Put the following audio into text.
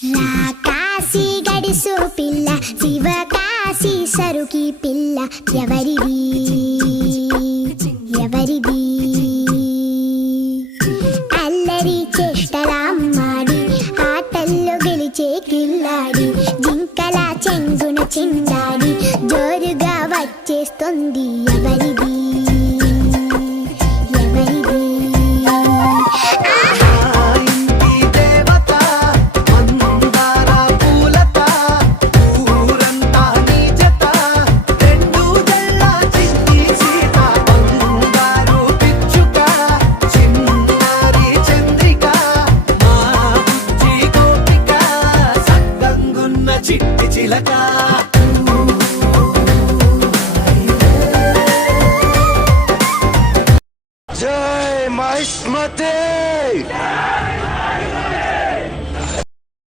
రాకాసి గడిసు పిల్ల శివకాశి సరుకి పిల్ల ఎవరిది ఎవరిది అల్లరి చేష్టలామ్మాడి ఆటల్లో గెలిచే కిల్లాడి జింకల చెంగున చిందాడి జోరుగా వచ్చేస్తుంది ఎవరిది చిట్టి చిలక